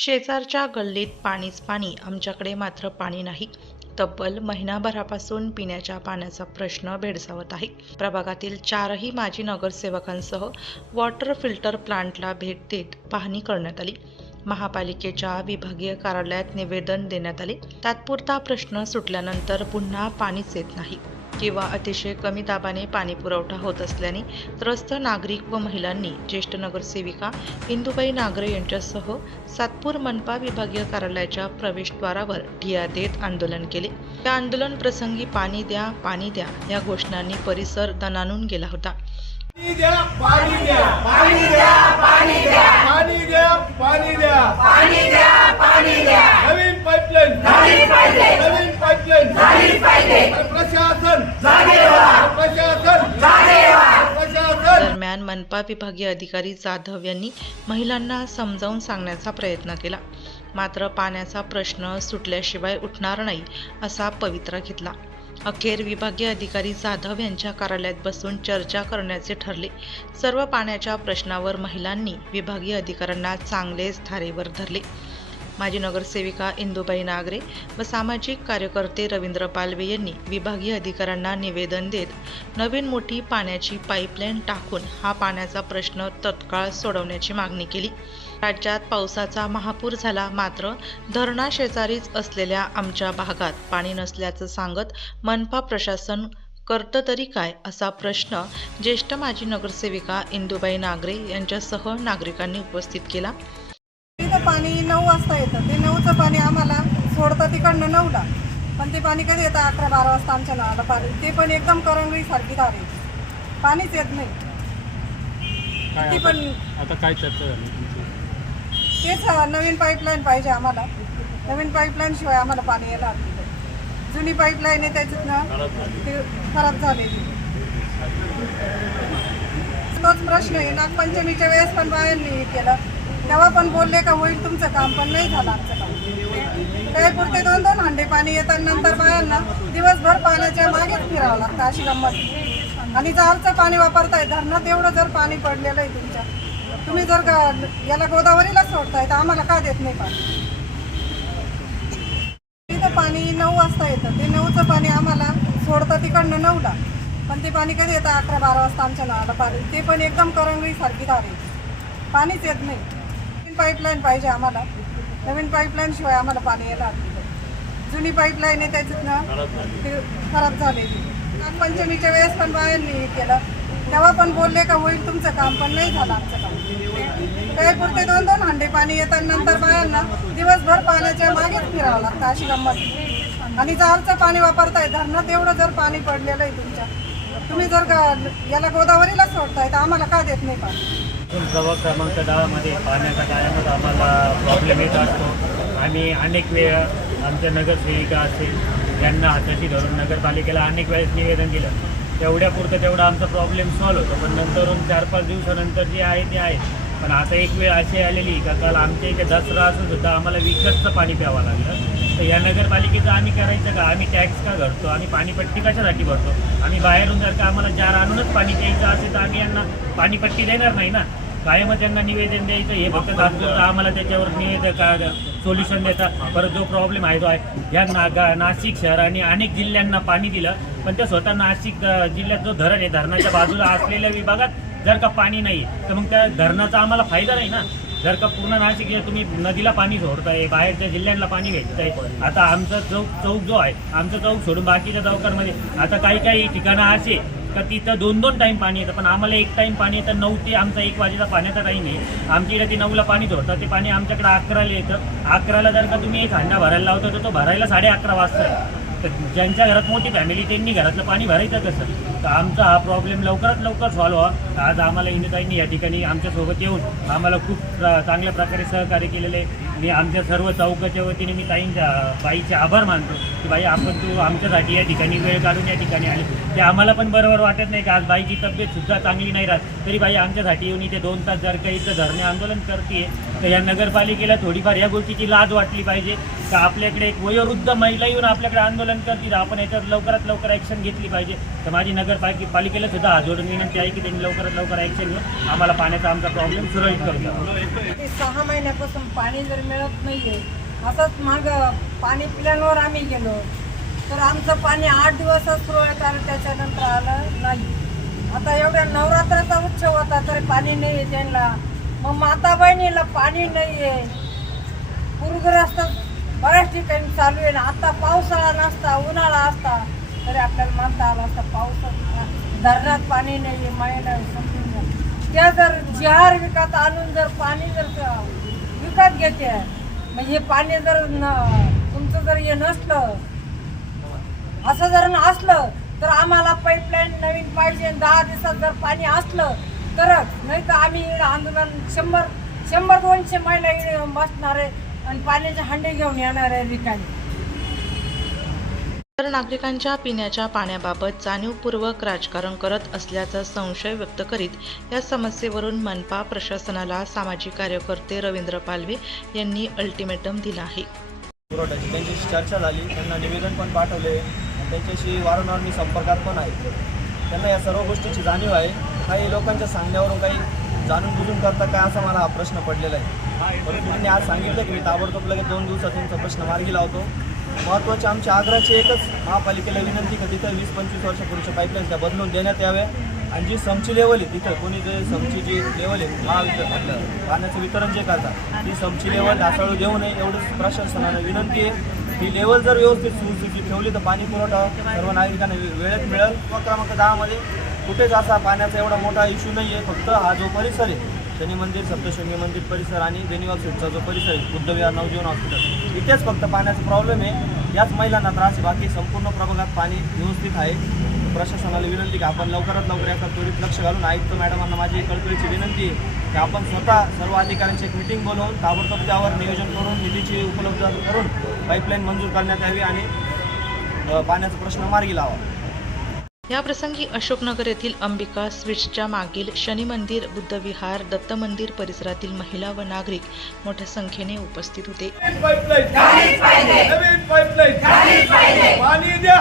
शेजारच्या गल्लीत पाणीच पाणी आमच्याकडे मात्र पाणी नाही. तब्बल महिनाभरापासून पिण्याच्या पाण्याचा प्रश्न भेडसावत आहे. प्रभागातील चारही माजी नगरसेवकांसह वॉटर फिल्टर प्लांटला भेट देत पाहणी करण्यात आली. महापालिकेच्या विभागीय कार्यालयात निवेदन देण्यात आले. तात्पुरता प्रश्न सुटल्यानंतर पुन्हा पाणीच येत नाही. किंवा अतिशय कमी दाबाने पाणी पुरवठा होत असल्याने त्रस्त नागरिक व महिलांनी ज्येष्ठ नगरसेविका इंदुबाई नागरे यांच्यासह सातपूर मनपा विभागीय कार्यालयाच्या प्रवेशद्वारावर ठिया देत आंदोलन केले. या आंदोलन प्रसंगी पाणी द्या पाणी द्या या घोषणांनी परिसर दणानून गेला होता. पाणी द्या पाणी द्या. पाणी द्या पाणी द्या. पाणी द्या पाणी द्या. पाणी द्या पाणी द्या. नवीन पाईपलाईन झाली पाहिजे नवीन पाईपलाईन झाली पाहिजे प्रशासन. जागे व्हा. प्रशासन. जागे व्हा. प्रशासन. दरम्यान मनपा विभागीय अधिकारी जाधव यांनी महिलांना समजावून सांगण्याचा प्रयत्न केला. मात्र पाण्याचा प्रश्न सुटल्याशिवाय उठणार नाही असा पवित्रा घेतला. अखेर विभागीय अधिकारी जाधव यांच्या कार्यालयात बसून चर्चा करण्याचे ठरले. सर्व पाण्याच्या प्रश्नावर महिलांनी विभागीय अधिकाऱ्यांना चांगलेच धारेवर धरले. माजी नगरसेविका इंदुबाई नागरे व सामाजिक कार्यकर्ते रवींद्र पालवे यांनी विभागीय अधिकाऱ्यांना निवेदन देत नवीन मोठी पाण्याची पाईपलाईन टाकून हा पाण्याचा प्रश्न तत्काळ सोडवण्याची मागणी केली. राज्यात पावसाचा महापूर झाला मात्र धरणाशेजारीच असलेल्या आमच्या भागात पाणी नसल्याचं सांगत मनपा प्रशासन करतं तरी काय असा प्रश्न ज्येष्ठ माजी नगरसेविका इंदुबाई नागरे यांच्यासह नागरिकांनी उपस्थित केला. पाणी नऊ वाजता येतं. ते नऊचं पाणी आम्हाला सोडतं तिकडनं नऊला. पण ते पाणी कधी येतं? अकरा बारा वाजता आमच्या नळाला पाणी ते पण एकदम करंगळी सारखी धार पाणीच येत नाही. आता पण आता काय चर्चा झाली? तेच अं, नवीन पाईपलाईन पाहिजे आम्हाला. नवीन पाईपलाईन शिवाय आम्हाला पाणी येणार जुनी पाईपलाईन आहे त्याच्यातनं ती खराब झालेली. तोच प्रश्न आहे. नागपंचमीच्या वेळेस पण बायांनी केलं. तेव्हा पण बोलले का होईल तुमचं काम पण नाही झालं आमचं काम. काही पुरते दोन दोन हांडे पाणी येतात नंतर बायांना दिवसभर पाण्याच्या मागेच फिरावं लागतं अशी गंमत. आणि जारचं पाणी वापरताय धरणात एवढं जर पाणी पडलेलं आहे तुमच्या तुम्ही जर का याला गोदावरीला सोडताय तर आम्हाला का देत नाही पाणी? तिथं पाणी नऊ वाजता येतं. ते नऊचं पाणी आम्हाला सोडतं तिकडनं नऊला. पण ते पाणी कधी येतं? अकरा बारा वाजता आमच्या नावाला पाणी. ते पण एकदम करंगळीसारखी धार पाणीच येत नाही. नवीन पाईपलाईन पाहिजे आम्हाला. नवीन पाईपलाईन शिवाय आम्हाला पाणी यायला जुनी पाईपलाईन आहे त्याच्यातनं ते खराब झालेली. नागपंचमीच्या वेळेस पण बाहेर नाही केलं. तेव्हा पण बोलले का होईल तुमचं काम पण नाही झालं आमचं काम. काही पुरते दोन दोन हंडे पाणी येतात नंतर बायांना. दिवसभर पाण्याच्या मागेच फिरावं लागतं अशी गंमत. आणि जारचं पाणी वापरताय धरणात एवढं जर पाणी पडलेलं आहे तुमच्या. तुम्ही जर का याला गोदावरीला सोडताय तर आम्हाला का देत नाही पाणी? जवळ क्रमांक दहामध्ये पाण्याचा कायमच आम्हाला प्रॉब्लेम येत असतो. आम्ही अनेक वेळा आमच्या नगरसेविका असेल यांना हाताशी धरून नगरपालिकेला अनेक वेळेस निवेदन दिलं. तेवढ्यापुरतं तेवढा आमचा प्रॉब्लेम सॉल्व्ह होतो. पण नंतरून चार पाच दिवसानंतर जे आहे ते आहे. पण आता एक वेळ अशी आलेली का काल आमच्या इथे दसरा असून सुद्धा आम्हाला विकतचं पाणी प्यावं लागलं. तर या नगरपालिकेचं आम्ही करायचं का? आम्ही टॅक्स का भरतो? आम्ही पाणीपट्टी कशासाठी भरतो? आम्ही बाहेरून जर का आम्हाला जार आणूनच पाणी द्यायचं असेल तर आम्ही यांना पाणीपट्टी देणार नाही ना? कायमच त्यांना निवेदन द्यायचं हे फक्त तात्पुरतं आम्हाला त्याच्यावर निवेदन का सोल्युशन देतात परत जो प्रॉब्लेम आहे तो आहे. या नागा नाशिक शहराने अनेक जिल्ह्यांना पाणी दिलं. पण ते स्वतः नाशिक जिल्ह्यात जो धरण आहे धरणाच्या बाजूला असलेल्या विभागात जर का पाणी नाही तर मग त्या धरणाचा आम्हाला फायदा नाही ना. जर का पूर्ण नाशिक तुम्ही नदीला पाणी सोडताय बाहेरच्या जिल्ह्यांना पाणी भेटतंय. आता आमचा चौक चौक जो आहे आमचा चौक सोडून बाकीच्या चौकांमध्ये आता काही काही ठिकाणं असे का तिथं दोन दोन टाईम पाणी येतं पण आम्हाला एक टाईम पाणी येतं नऊ ते आमचा एक वाजेचा पाण्याचा टाईम आहे. आमच्या इकडे ते नऊला पाणी सोडतं ते पाणी आमच्याकडे अकराला येतं. अकराला जर का तुम्ही एक हांडा भरायला लावता तर तो भरायला साडे अकरा वाजता तर ज्यांच्या घरात मोठी फॅमिली त्यांनी घरातलं पाणी भरायचं कसं तर आमचा हा प्रॉब्लेम लवकरात लवकर सॉल्व्ह व्हा आज आम्हाला इंदिताईंनी या ठिकाणी आमच्यासोबत येऊन आम्हाला खूप चांगल्या प्रकारे सहकार्य केलेले. आहे. मी आमच्या सर्व चौकाच्या वतीने मी ताईंच्या बाईचे आभार मानतो की बाई आपण तू आमच्यासाठी या ठिकाणी वेळ काढून या ठिकाणी आले. ते आम्हाला पण बरोबर वाटत नाही की आज बाईची तब्येतसुद्धा चांगली नाही राहत. तरी बाई आमच्यासाठी येऊन इथे दोन तास जर काही इथं धरणे आंदोलन करते तर या नगरपालिकेला थोडीफार या गोष्टीची लाज वाटली पाहिजे. का आपल्याकडे एक वयोवृद्ध महिला येऊन आपल्याकडे आंदोलन करतील? आपण याच्यावर लवकरात लवकर ॲक्शन घेतली पाहिजे. तर माझी नगरपालिके पालिकेला सुद्धा जोडून विनंती आहे की त्यांनी लवकरात लवकर ॲक्शन घेऊन आम्हाला पाण्याचा आमचा प्रॉब्लेम सुरळीत करतो ते सहा महिन्यापासून पाणी जर मिळत नाहीये असंच मग पाणी पिल्यांवर आम्ही गेलो. तर आमचं पाणी आठ दिवसच सुरळीत आलं त्याच्यानंतर आलं नाही. आता एवढ्या नवरात्राचा उत्सव होता तरी पाणी नाही त्यांना. मग माता बहिणीला पाणी नाही आहे पूरग्रस्त बऱ्याच ठिकाणी चालू आहे ना. आता पावसाळा नसता उन्हाळा असता तरी आपल्याला मानता आला असता पाऊस धरणात पाणी नाही आहे मायला समजून घ्या. त्या जर जिहार विकत आणून जर पाणी जर विकत घेते मग हे पाणी जर न तुमचं जर हे नसलं असं जर न असलं तर आम्हाला पाईपलाईन नवीन पाहिजे. दहा दिवसात जर पाणी असलं तरच नाही तर आम्ही आंदोलन शंभर शंभर दोनशे महिला येऊन बसणार आहे आणि पाण्याचे हंडे घेऊन येणार आहे रिकामी. तर नागरिकांच्या पिण्याच्या पाण्याबाबत जाणीवपूर्वक राजकारण करत असल्याचा संशय व्यक्त करीत या समस्येवरून मनपा प्रशासनाला सामाजिक कार्यकर्ते रवींद्र पालवे यांनी अल्टिमेटम दिला आहे. पुरवठ्याची त्यांच्याशी चर्चा झाली त्यांना निवेदन पण पाठवले आणि त्यांच्याशी वारंवार मी संपर्कात पण आहे. त्यांना या सर्व गोष्टीची जाणीव आहे. काही लोकांच्या सांगण्यावरून काही जाणून बुजून करता काय असा मला हा प्रश्न पडलेला आहे. परंतु त्यांनी आज सांगितलं की मी ताबडतोब लगेच दोन दिवसात तुमचा प्रश्न मार्गी लावतो. महत्त्वाचे आमच्या आग्राची एकच महापालिकेला विनंती की तिथं वीस पंचवीस वर्षापूर्वीच्या पाईपलाईन त्या बदलून देण्यात याव्या. आणि जी समची लेवल आहे तिथं कोणी जे समची जी लेवल आहे महावितर पाण्याचं वितरण जे करतात ती समची लेवल ढासळू देऊ नये एवढंच प्रशासनाला विनंती आहे. ती लेवल जर व्यवस्थित सुस्थितीत ठेवली तर पाणी पुरवठा सर्व नागरिकांना वे- वेळेत मिळेल. व क्रमांक दहामध्ये कुठेच असा पाण्याचा एवढा मोठा इश्यू नाही आहे फक्त हा जो परिसर आहे शनी मंदिर सप्तशृंगी मंदिर परिसर आणि बेनिवाल स्वीटचा जो परिसर आहे बुद्धविहार नवजीवन हॉस्पिटल इथेच फक्त पाण्याचा प्रॉब्लेम आहे. याच महिलांना त्रास बाकी संपूर्ण प्रभागात पाणी व्यवस्थित आहे. प्रशासनाला विनंती की आपण लवकरात लवकर याचा त्वरित लक्ष घालून आयुक्त मॅडमांना माझी कळकळीची विनंती आहे की आपण स्वतः सर्व अधिकाऱ्यांची एक मिटिंग बोलवून ताबडतोब त्यावर नियोजन करून निधीची उपलब्धता करून पाईपलाईन मंजूर करण्यात यावी आणि पाण्याचा प्रश्न मार्गी लावा. याप्रसंगी अशोकनगर येथील अंबिका स्वीट्सच्या मागील शनी मंदिर बुद्धविहार दत्त मंदिर परिसरातील महिला व नागरिक मोठ्या संख्येने उपस्थित होते. पाईपलाईन पाईपलाईन पाणी द्या.